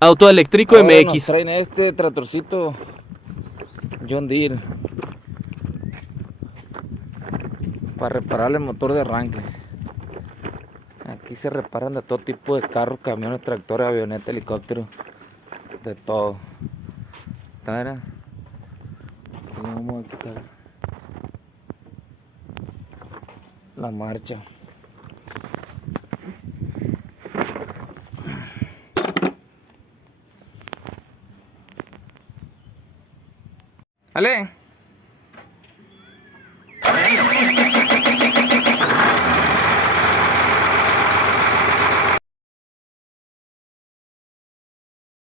Autoeléctrico Ahora nos MX. traen este tractorcito John Deere para reparar el motor de arranque. Aquí se reparan de todo tipo de carros, camiones, tractores, avionetas, helicópteros, de todo. Mira, aquí le vamos a quitar la marcha. ¡Ale!